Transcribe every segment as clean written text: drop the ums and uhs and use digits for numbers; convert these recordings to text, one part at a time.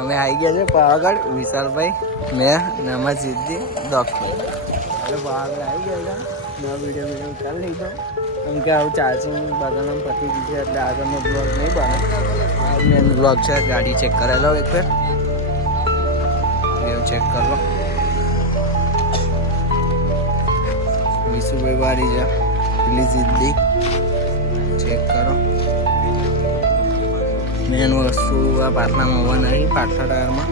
અમે આવી ગયા છે પાવાગઢ. વિશાલભાઈ, મેં ને અમારી સિદ્ધિ ડોક્ટર એટલે પાવાગઢ આવી ગયા છે. નવા વિડીયો ઉતારી લીધો કેમ કે આવું ચાર્જિંગ બધાનું પતી ગયું છે એટલે આગળનો બ્લોગ નહીં બને. મેન બ્લોગ છે. ગાડી ચેક કરેલો એક ફેર એવું ચેક કરો. વિશુભાઈ વાળી છે પેલી સિદ્ધિ ચેક કરો. મેન વસ્તુ આ પાટલામાં હોવા નહીં, પાટલા ટાયરમાં.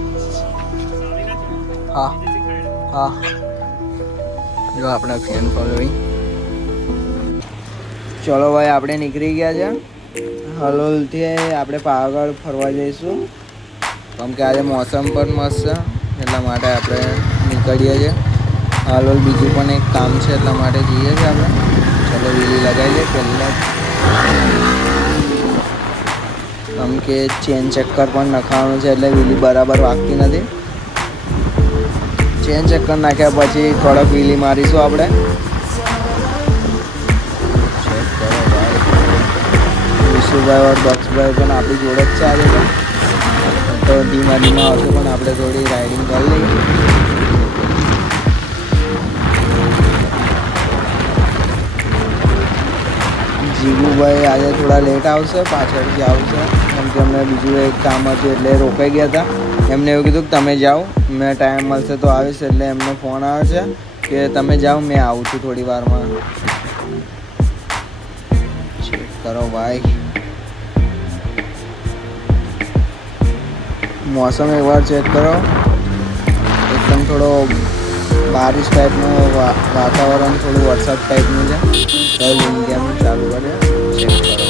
હા હા જો આપણા ફેન ફોલોઈંગ. ચલો ભાઈ આપણે નીકળી ગયા છે. હલોલથી આપણે પાવાગઢ ફરવા જઈશું કેમ કે આજે મોસમ પણ મસ્ત છે એટલા માટે આપણે નીકળીએ છીએ. હલોલ બીજું પણ એક કામ છે એટલા માટે જઈએ છીએ આપણે. ચલો વીલી લગાવી લઈએ પહેલાં કેમ કે ચેન ચક્કર પણ નખાવાનું છે એટલે વીલી બરાબર વાગતી નથી. ચેન ચક્કર નાખ્યા પછી થોડાક વીલી મારીશું આપણે. ચેક કરો ભાઈ. વિશુભાઈ ઓર દક્ષભાઈ પણ આપણી જોડે જ છે આજે તો ધીમા ધીમા આવશે પણ આપણે થોડી રાઇડિંગ કરી લઈએ. જીવુભાઈ આજે થોડા લેટ આવશે, પાછળથી આવશે કેમ કે અમને બીજું એક કામ હતું એટલે રોકાઈ ગયા હતા. એમને એવું કીધું કે તમે જાઓ, મેં ટાઈમ મળશે તો આવીશ. એટલે એમનો ફોન આવે છે કે તમે જાઓ, મેં આવું છું થોડી વારમાં. ચેક કરો ભાઈ. મોસમ એકવાર ચેક કરો. એકદમ થોડો બારિશ ટાઈપનું વાતાવરણ, થોડું વરસાદ ટાઈપનું છે. તો ઇન્ડિયાનું ચાલુ કરે ચેક કરો.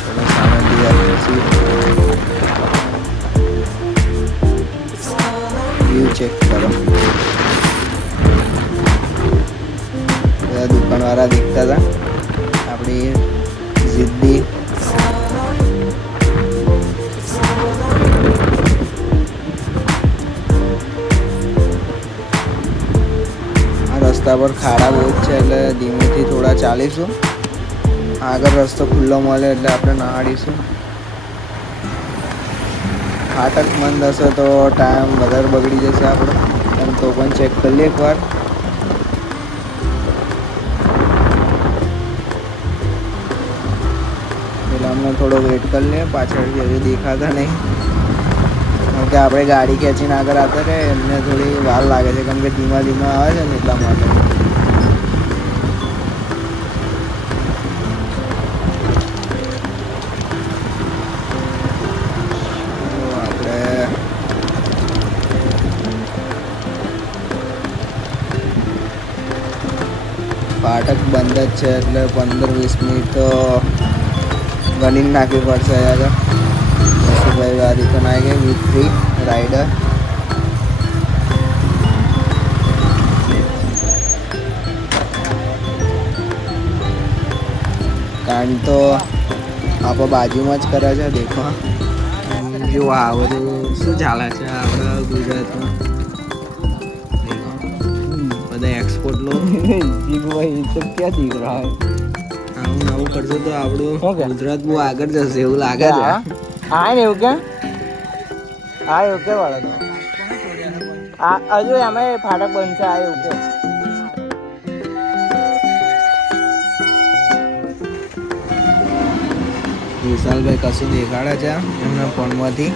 ચલો સામે વ્યૂ ચેક કરો. બધા દુકાનવાળા દીખતા હતા. આપણી સિદ્ધિ રસ્તા પર ખાડા બહુ જ છે એટલે ધીમેથી થોડા ચાલીશું. આગળ રસ્તો ખુલ્લો મળે એટલે આપણે નહાડીશું. ફાટક બંધ હશે તો ટાઈમ વધારે બગડી જશે આપણો. એમ તો પણ ચેક કરી લઈએ એકવાર. એટલે અમને થોડો વેટ કરી લઈએ. પાછળથી હજુ દેખાતા નહીં કેમ કે આપણે ગાડી ખેંચીને આગળ આવતા રહે એમને થોડી વાર લાગે છે કેમ કે ધીમા ધીમા આવે છે ને એટલા માટે. આપણે ફાટક બંધ જ છે એટલે 15-20 મિનિટ તો ગણીને નાખવી પડશે આગળ. ભાઈ વારી તો ના ગઈ વિથ 3 રાઇડર. કારણ તો આપણા બાજુમાં જ કરે છે. દેખો જો આ બધું શું ચાલે છે આપણા ગુજરાતમાં. બધા એક્સપોર્ટ લો ભાઈ તો ક્યાં દીખ રહા હે. આવું નવું કરશે તો આપણું ગુજરાત બહુ આગળ જશે એવું લાગે છે. હા ને એવું કે હા એવું કે વાળો તો હજુ એમાં ફાટક બંધ છે. આ એવું કે વિશાલભાઈ કશું દેખાડે છે એમના ફોનમાંથી.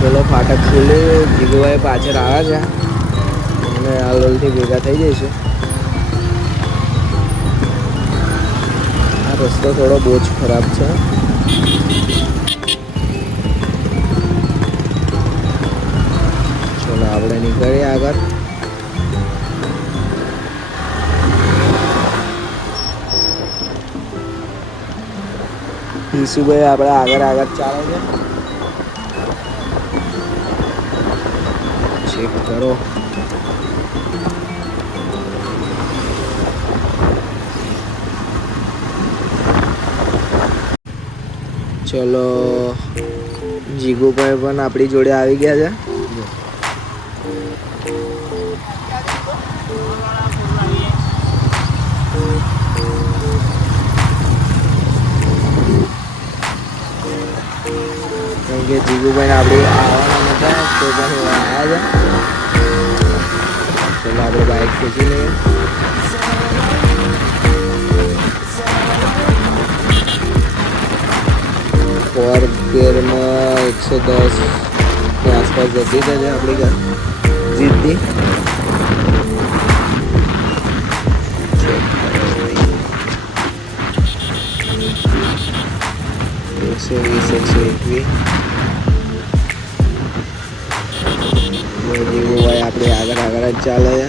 ચલો ફાટક ખુલ્યું. જીગુભાઈ પાછળ આવે છે. અમે હલોલથી ભેગા થઈ જઈશું. આ રસ્તો થોડો બહુ જ ખરાબ છે. ચલો આપણે નીકળીએ આગળ. ઈસુભાઈ આપણે આગળ ચાલે છે. ચેક કરો. ચલો જીગુભાઈ પણ આપણી જોડે આવી ગયા છે. કેમ કે જીગુભાઈને આપણે આવવાના નતા તો પણ આવ્યા છે. ચલો આપણે બાઇક ખેંચી લઈએ. ફોર ગિયરમાં 110 ની આસપાસ જતી રહે છે આપણી ઘર જીતતી. 120 121 જીગુભાઈ આપણે આગળ જ ચાલે છે.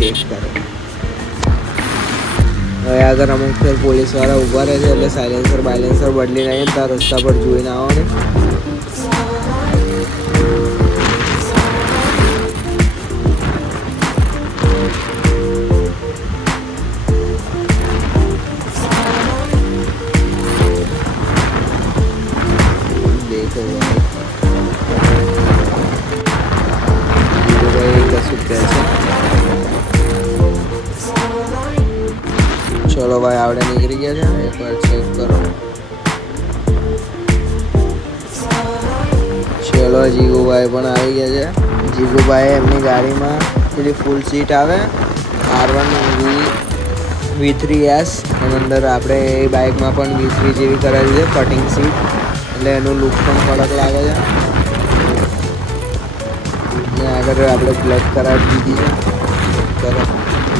ચેક કરો. હવે આગળ અમુક ફેર પોલીસવાળા ઊભા રહે છે એટલે સાયલેન્સર બાયલેન્સર બદલીને આવીને ત્યાં રસ્તા પર જોઈને આવવાનું. દેખો ભાઈ કશું કહે છે. ચલો ભાઈ આપણે નીકળી ગયા છે. એકવાર ચેક કરો. ચલો જીગુભાઈ પણ આવી ગયા છે. જીગુભાઈ એમની ગાડીમાં પેલી ફૂલ સીટ આવે R1 V3S એની અંદર આપણે એ બાઇકમાં પણ V3 જેવી કરાવી છે કટિંગ સીટ એટલે એનું લુક પણ કડક લાગે છે. ને આગળ આપણે બ્લેક કરાવી દીધી છે. કરો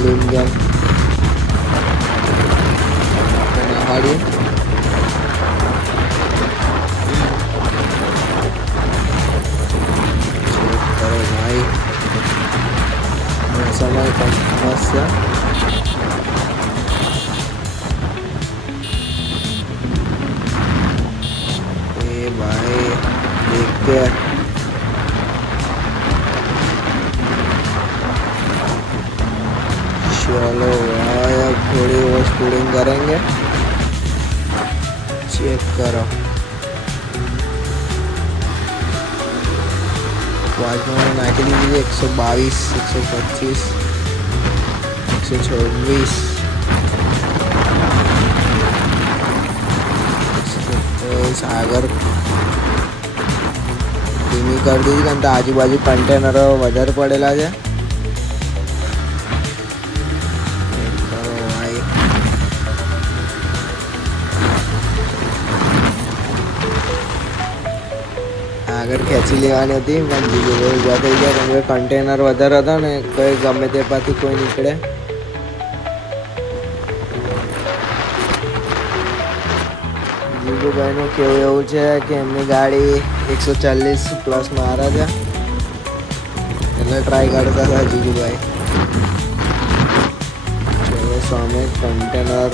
લીમ ગેમ હાડી કરો ભાઈ. સમય પણ મસ્ત છે. એ ભાઈ દેખતે चलो भाई अब थोड़ी और स्पीडिंग करेंगे. चेक करो. वाजमान नाखी दीजिए 122 125 126 આગળ ધીમી કરી દીધી કારણ કે આજુબાજુ કન્ટેનરો વધારે પડેલા છે. આગળ ખેંચી લેવાની હતી પણ જીગુભાઈ ઊભા થઈ ગયા કેમ કે કન્ટેનર વધારે હતા ને કોઈ ગમે તે પાથી કોઈ નીકળે. જીગુભાઈનું કેવું એવું છે કે એમની ગાડી 140 પ્લસ મારે છે એટલે ટ્રાય કરતા હતા જીગુભાઈ. ચલો સામે કન્ટેનર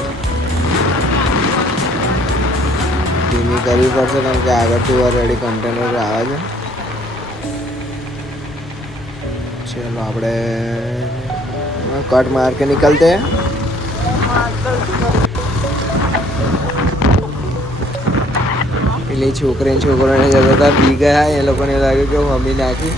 ધીમી કરવી પડશે કારણ કે આગળથી ઓલરેડી કન્ટેનર આવે છે. ચલો આપણે કટ માર કે નીકળતે. પેલી છોકરીને છોકરાને જતા હતા બી ગયા એ લોકોને લાગ્યું કે હું હમી નાખી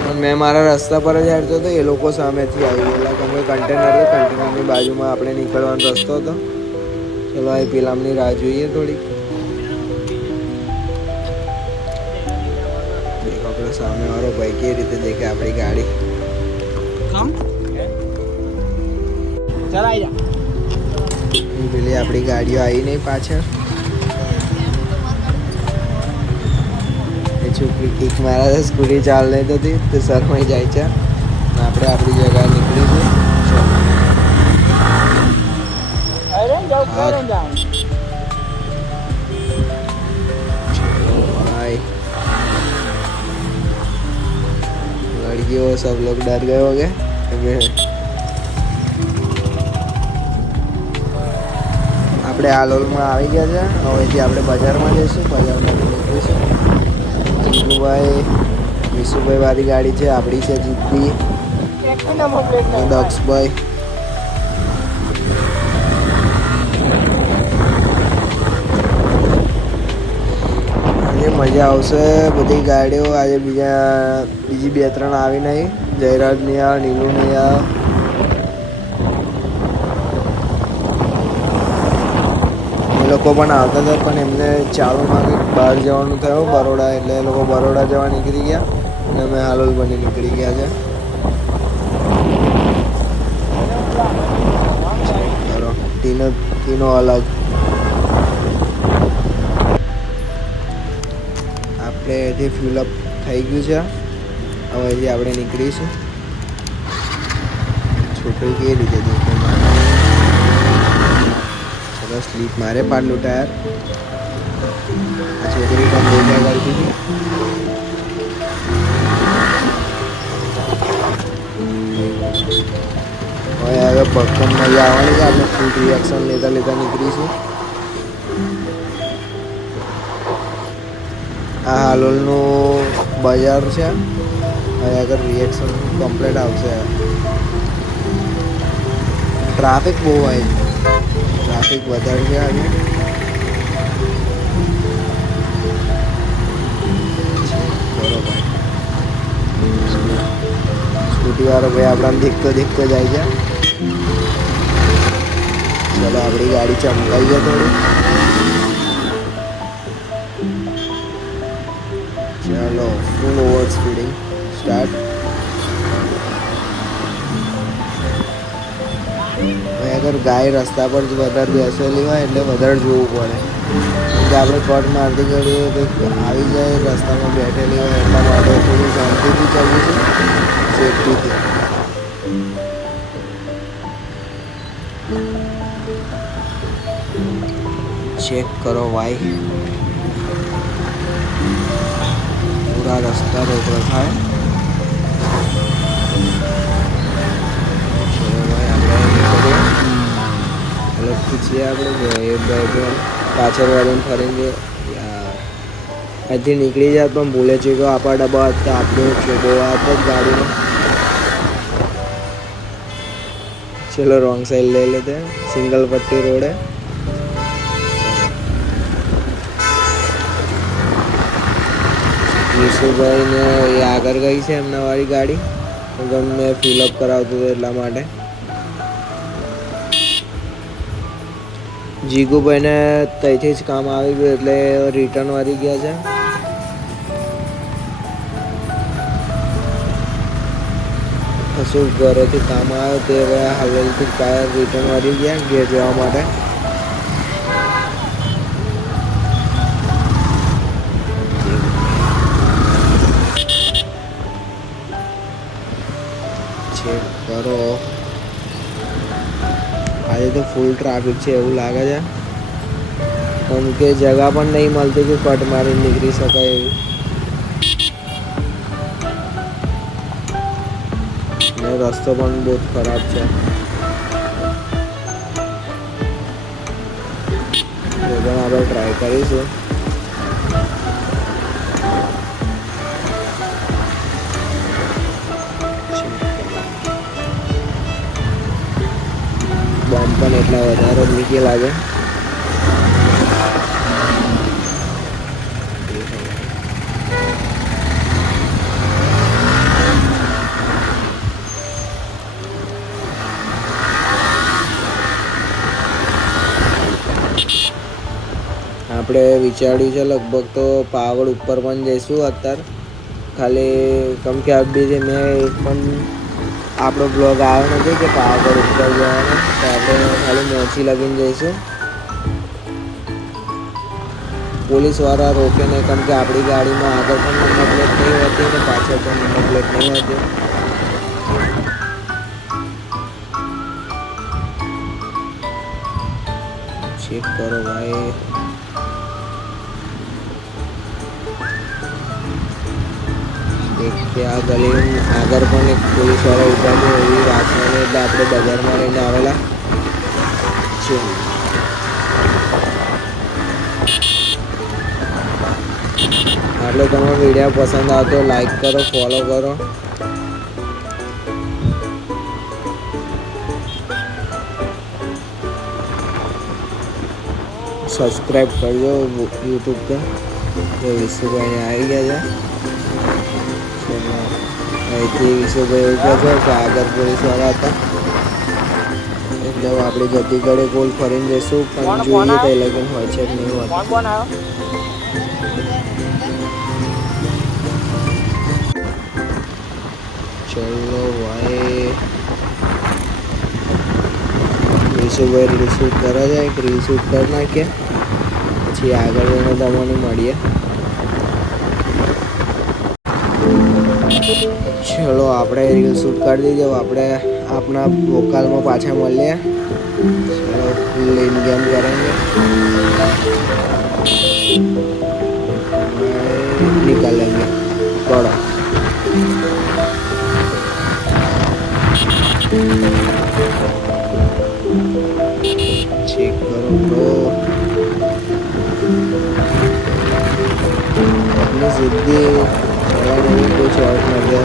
પણ મેં મારા રસ્તા પર જ હેડતો હતો એ લોકો સામેથી આવી ગયેલા કેમ કે કન્ટેનરની બાજુમાં આપણે નીકળવાનો રસ્તો હતો. ચલો આ પેલામની રાહ જોઈએ થોડી. દેખો આપણો સામે વાળો ભાઈ કેવી રીતે દેખે આપણી ગાડી. પેલી આપણી ગાડીઓ આવી નહીં પાછળ. એ છોકરી કિક મારા છે સ્કૂટી ચાલ નહીં થતી તે શરમાઈ જાય છે આપણે આપણી જગ્યાએ નીકળી ગઈ. भाई लड़कियों सब लोग डर गए होंगे. આપણે હાલોલમાં આવી ગયા છે. હવેથી આપણે બજારમાં જઈશું. બજારમાં નીકળીશું. વિશુભાઈ વાળી ગાડી છે, આપણી છે જીપી, દક્ષભાઈ. આજે મજા આવશે. બધી ગાડીઓ આજે બીજી 2-3 આવી નહીં. જયરાજ નહીં આવે, નીલુ નહીં આવે. એ લોકો પણ આવતા હતા, પણ એમને ચાલુમાં બહાર જવાનું થયું બરોડા, એટલે એ લોકો બરોડા જવા નીકળી ગયા અને અમે હાલોલ બની નીકળી ગયા છે. તીનો અલગ. આપણે જે ફ્યુલઅપ થઈ ગયું છે, હવેથી આપણે નીકળીશું. છોકરી કેવી રીતે દેખાય? સરસ સ્લીપ મારે પાડલું ટાયર. આ છોકરી પણ દેખાય કરતી હતી. હવે ભક્કમ મજા આવવાની છે. આપણે ફૂલ રિએક્શન લેતા નીકળીશું. આ હાલોલનું બજાર છે. હવે આગળ રિએક્શન કમ્પ્લીટ આવશે. ટ્રાફિક બહુ હોય છે, ટ્રાફિક વધારે છે આજે. બરોબર. સ્કૂટી વાળો ભાઈ આપણા દેખતો જાય છે. ચલો આપણી ગાડી ચમકાઈ છે થોડી. ચાલો ફૂલ ઓવર સ્પીડિંગ સ્ટાર્ટ. અગર ગાય રસ્તા પર જ વધારે બેસેલી હોય એટલે વધારે જોવું પડે. કે આપણે કટ મારતી કરીએ તો આવી જાય, રસ્તામાં બેઠેલી હોય એટલા માટે થોડું શાંતિથી ચાલવું છે, સેફટીથી. ચેક કરો ભાઈ, પૂરા રસ્તા રોક રખાય. છીએ આપણે એ ભાઈ પાછળ વાળીને ફરીને અહીંથી નીકળી જાય પણ ભૂલે છે કે આપણા ડબ્બા હતા, આપણું છોકરો હતો જ ગાડીનો. ચલો રોંગ સાઈડ લઈ લેતે, સિંગલ પટ્ટી રોડે. વિશુભાઈને એ આગળ ગઈ છે એમના વાળી ગાડી, ગમે ફિલઅપ કરાવતું હતું એટલા માટે. જીગુભાઈને ત્યાંથી જ કામ આવી ગયું એટલે રિટર્ન વાળી ગયા છે. કશું ઘરેથી કામ આવ્યો તે હવે હવેલથી ટાયર રિટર્ન વાળી ગયા ઘેર જવા માટે. ચેક કરો. આજે તો ફૂલ ટ્રાફિક છે એવું લાગે છે, કેમ કે જગા પણ નહીં મળતી કે કટ મારી નીકળી શકાય એવી. ને રસ્તો પણ બહુ ખરાબ છે. એ પણ આપણે ટ્રાય કરીશું. બોમ્બ પણ એટલા વધારે નીચે લાગે. આપણે વિચાર્યું છે લગભગ તો પાવડ ઉપર પણ જઈશું અત્યારે. ખાલી કેમ કે અભી મેં એક પણ આપણો બ્લોગ આવ્યો નથી કે પાવડ ઉપર જવાનો, તો આપણે ખાલી મોચી લગીને જઈશું. પોલીસવાળા રોકે નહીં, કેમ કે આપણી ગાડીમાં આગળ પણ નંબર પ્લેટ નહીં હોતી ને પાછળ પણ નંબર પ્લેટ નહીં હોતી. ચેક કરો ભાઈ. કે આ ગલી આગળ પણ એક પોલીસવાળા ઊભા છે એવી વાંચવાની, એટલે આપણે બજારમાં રહીને આવેલા છે. એટલે તમને વિડીયો પસંદ આવતો લાઈક કરો, ફોલો કરો. સબસ્ક્રાઈબ કરજો યુટ્યુબ પર. તો વિશુભાઈને આવી ગયા છે. અહીંથી વિશુભાઈ એવું કહે છે કે આગળ પોલીસવાળા હતા એટલે આપણે જતી ઘડે ગોલ ફરીને જઈશું, પણ જોઈએ તો એ લગન હોય છે કે નહીં હોય. ચલો ભાઈ, વિશુભાઈ રીલ શૂટ કરવા જાય, એક રીલ શૂટ કરી નાખીએ પછી આગળ જઈને તમને મળીએ. ચલો આપણે રીલ શૂટ કરી દીધો, આપણે આપણા વોકાલમાં પાછા મળીએ. ચલો ફૂલ ઇન ગેમ કરેંગે, निकालेंगे थोड़ा. चेक करो ब्रो, अपनी जिद्दी चला नहीं, कुछ और कर दे.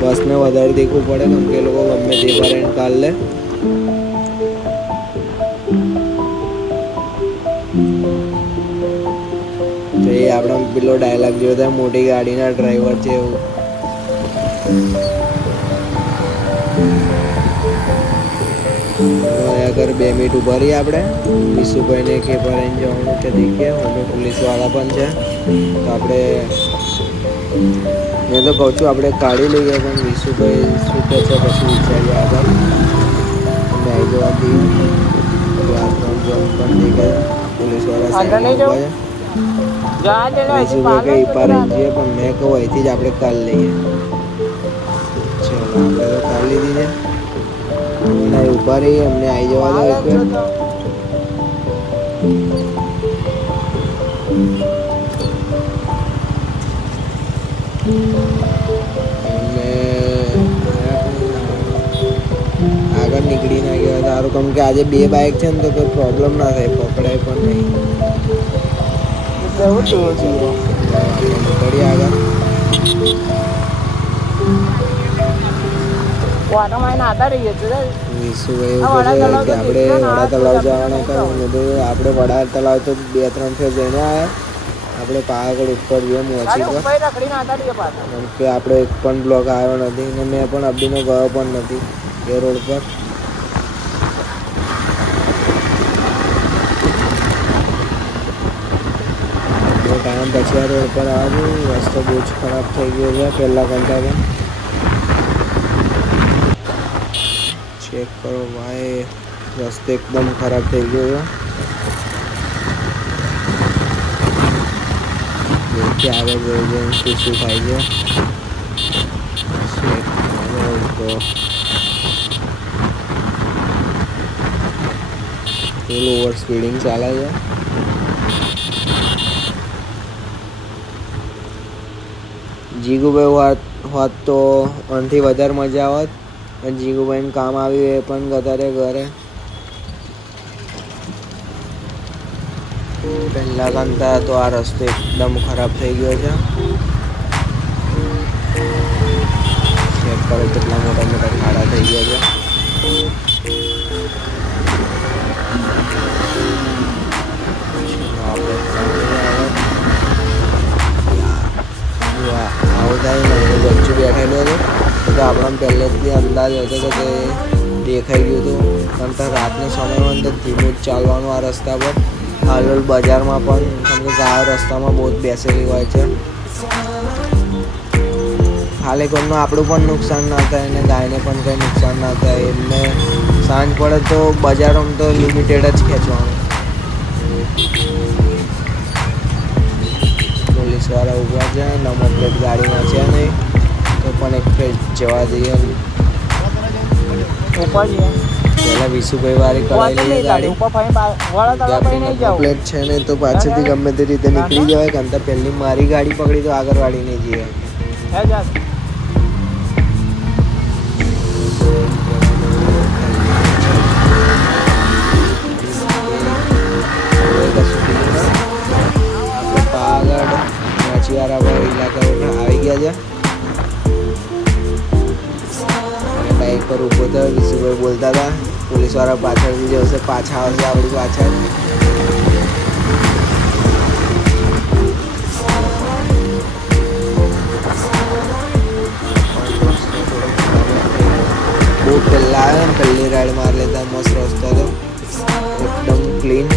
बस में વધારે દેખવું પડે કેમ કે લોકો ગમે તે પર કાલ લે. તો એ આપણો પેલો ડાયલોગ જેવો થાય, મોટી ગાડીના ડ્રાઈવર છે એવું. અગર 2 મિનિટ ઉભા રહીએ આપણે, વિશુભાઈને ખેપર આવીને જવાનું કે દેખીએ. અમે પોલીસવાળા પણ છે તો આપણે, મેં તો કહું છું આપણે કાઢી લઈએ, પણ વિશુભાઈ શું કહે છે પછી વિચારીએ આગળ. અમે આવી જવા દઈએ, પણ દેખાય પોલીસવાળા સાઈડ ઉભા છે. વિશુભાઈ કઈ પાર જઈએ, પણ મેં કહું અહીંથી જ આપણે કાઢી લઈએ. ચલો આપણે તો કાઢી લીધી છે, અમને ઉભા રહીએ, અમને આવી જવા દો એક વાર. આગળ નીકળી ના ગયા સારું, કેમ કે આજે 2 બાઇક છે ને તો કોઈ પ્રોબ્લેમ ના થાય, પકડાય પણ નહીં. નીકળીએ આગળ. વિશુભાઈ એવું કહે છે કે આપણે વડા તલાવ જવાના હતા. આપણે વડા તલાવ તો 2-3 ફેર જઈને આવ્યા, આપણે પાવાગઢ ઉપર જઈએ મોચી પર, કેમ કે આપણે એક પણ બ્લોગ આવ્યો નથી ને મેં પણ અબીનો ગયો પણ નથી એ રોડ પર. ટાઈમ પછી આ રોડ પર આવ્યું, રસ્તો બહુ જ ખરાબ થઈ ગયો છે પહેલાં કરતાં પણ. ચેક કરો ભાઈ, રસ્તો એકદમ ખરાબ થઈ ગયો છે. આગળ જોઈએ શું થાય છે. ફૂલ ઓવર સ્પીડિંગ ચાલે છે. જીગુભાઈ હોત તો આનાથી વધારે મજા આવત, પણ જીગુભાઈને કામ આવ્યું એ પણ ગતારે ઘરે. પહેલા કરતા તો આ રસ્તો એકદમ ખરાબ થઈ ગયો છે. ચેક કરો કેટલા મોટા મોટા ખાડા થઈ ગયા છે. આવું થાય ને, વચ્ચે બેઠેલો હતો તો આપણને પહેલેથી અંદાજ હતો કે તે દેખાઈ ગયું હતું. કારણ કે રાતના સમયમાં તો ધીમું જ ચાલવાનું આ રસ્તા પર. હાલ બજારમાં પણ કેમ કે ગાયો રસ્તામાં બહુ જ બેસેલી હોય છે. ખાલી કોઈનું આપણું પણ નુકસાન ના થાય ને ગાયને પણ કંઈ નુકસાન ના થાય. એમને સાંજ પડે તો બજારોમાં તો લિમિટેડ જ ખેંચવાનું. પોલીસવાળા ઊભા છે, નંબર પ્લેટ ગાડીમાં છે નહીં તો પણ એક ફેર જવા દઈએ. પહેલાં વિશુભાઈ વાળી કરાવી લઈએ ગાડી. પ્લેટ છે ને તો પાછળથી ગમે તે રીતે નીકળી જવાય. કારણ કે પહેલી મારી ગાડી પકડી તો આગળ વાળી નહીં જઈએ. બાઇક પર ઊભો થયો. વિશુભાઈ બોલતા હતા પોલીસવાળા પાછળથી જશે, પાછા આવશે આપણી પાછળ. બહુ પહેલાં આવ્યો ને પહેલી રાઈડ મારી લેતા મસ્ત રસ્તો હતો એકદમ ક્લીન,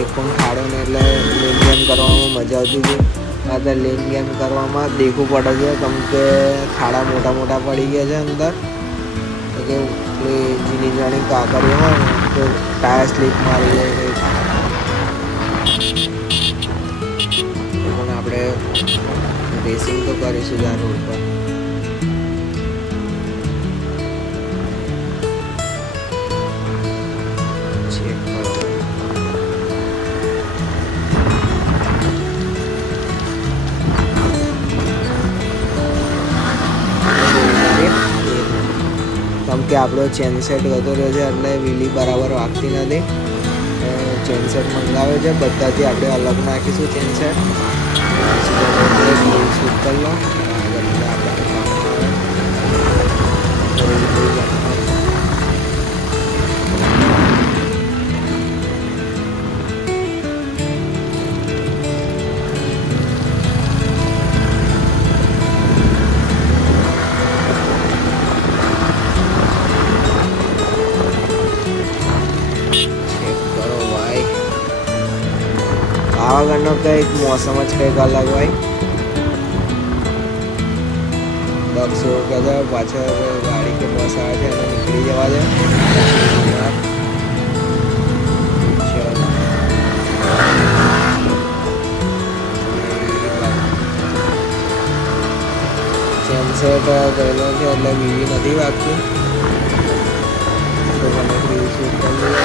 એક પણ ખાડો ને એટલે લેન ગેમ કરવામાં મજા આવતી હતી. આ તો લેન ગેમ કરવામાં દેખવું પડે છે કેમ કે ખાડા મોટા મોટા પડી ગયા છે અંદર, કે પેલી ઝીણી ઝીણી કાકડીઓ હોય ને તો ટાયર સ્લીપ મારી જાય પણ આપણે રેસિંગ તો કરીશું જ આ રોડ પર. કેમ કે આપણો ચેન સેટ જતો રહ્યો છે એટલે વ્હીલી બરાબર વાગતી નથી. ચેન સેટ મંગાવ્યો છે, બધાથી આપણે અલગ નાખીશું ચેન સેટ. શૂટ કરી લો પાવાગઢનો કંઈક મોસમ જ કંઈક અલગ હોય. દક્ષ એવું કહેતો પાછળ ગાડી કે બસ આવે છે એને નીકળી જવા દે. સેન્સર ગયેલો છે એટલે વીવી નથી વાગતી તો મને ફ્રી શૂટ કરી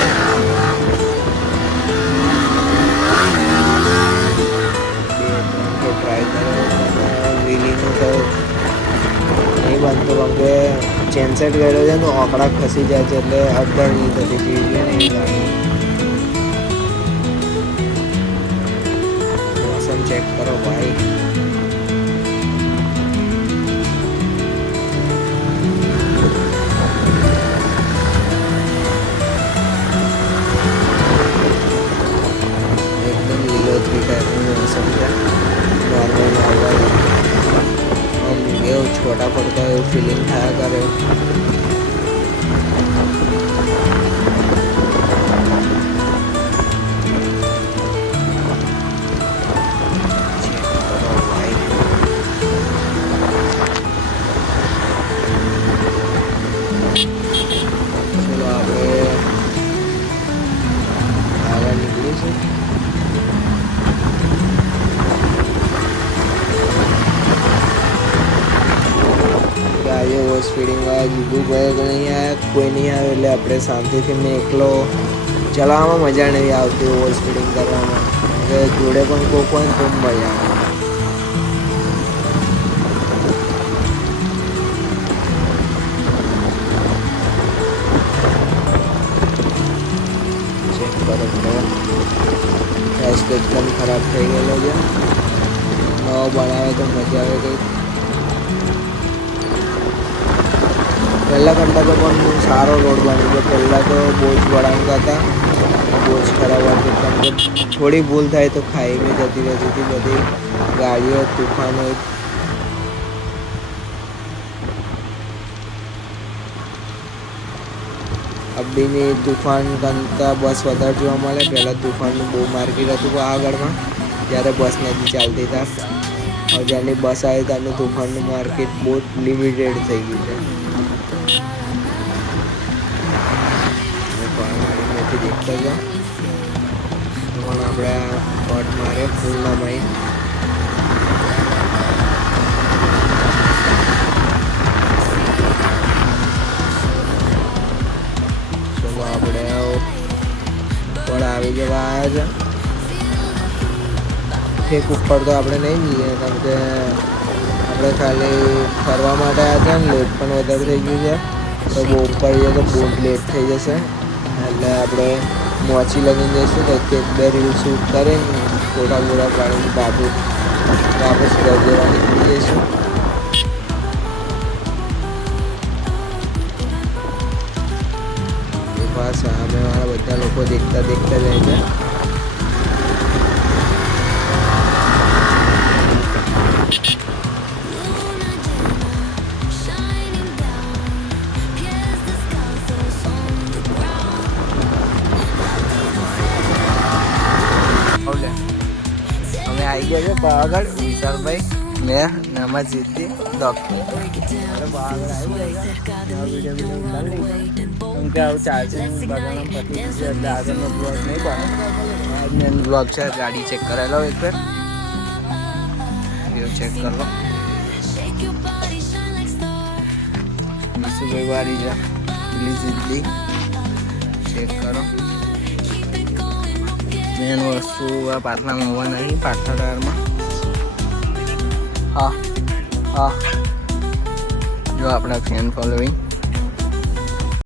ટ્રાય કર્યો. વીલીનું તો નહીં બનતું કેમ કે ચેનસેટ ગયેલો છે તો આંકડા ખસી જાય છે એટલે અડધર નહીં થતી વીવી નહીં ગાડી. મોસમ ચેક કરો ભાઈ. છોટા પડતા એવું ફિલિંગ થયા કરે. ચલો આપણે આગળ નીકળીશું. આજે ઓવર સ્પીડિંગ વાળા જીગુભાઈ નહીં આવ્યા, કોઈ નહીં આવે એટલે આપણે શાંતિથી મેં એકલો ચલાવવામાં મજા નહીં આવતી ઓવર સ્પીડિંગ કરવામાં. એટલે જોડે પણ કોઈ કોઈ ખૂબ મજા આવે. ચેક કરો ટેસ્ટ એકદમ ખરાબ થઈ ગયેલો છે. નવો બનાવે તો મજા આવે કંઈક. પહેલાં કરતાં તો પણ સારો રોડ બની ગયો. પહેલાં તો બહુ જ વળાંક હતા, બહુ જ ખરાબ હતી કેમ કે થોડી ભૂલ થાય તો ખાઈમાં જતી રહેતી હતી બધી ગાડીઓ, તુફાનો. અબીની તુફાન કરતાં બસ વધારે જોવા મળે. પહેલાં તુફાનનું બહુ માર્કેટ હતું આગળમાં જ્યારે બસ નથી ચાલતી ત્યાં. હવે જ્યારની બસ આવી ત્યારનું તુફાનનું માર્કેટ બહુ લિમિટેડ થઈ ગયું છે. દેખતા હતા પણ આપણે આ કટ મારે ફૂલના માઈ. ચલો આપણે પણ આવી જવા આવ્યા છે. ઠેક ઉપર તો આપણે નહીં જઈએ કેમ કે આપણે ખાલી ફરવા માટે આવ્યા હતા ને લેટ પણ વધારે થઈ ગયું છે. તો બહુ ઉપર જઈએ તો બહુ લેટ થઈ જશે એટલે આપણે મોચી લગીને જઈશું તો એક બે રીલ શૂટ કરીને ફોટા બોટા પાડીને વાપસ ઘર જેવા નીકળી જઈશું. આ સામેવાળા બધા લોકો દેખતા જાય છે. અમે આવી ગયા છે પાવાગઢ. વિશાલભાઈ, મેં નામા જીતી ડૉક્ટર પાવાગઢ આવી ગયા. કેમ કે આવું ચાલશે બધાના પતિ એટલે આગળનો બ્લોગ નહીં બને. બ્લોગ છે. ગાડી ચેક કરાવી લો એક વાર. વ્યૂ ચેક કરો. વિશુભાઈ વાળી છે પેલી સીધી ચેક કરો. મેન વસ્તુ આ પાટલામાં હોવા નહીં. પાટલા ટાયરમાં હા જો આપણા ફેન ફોલોઈંગ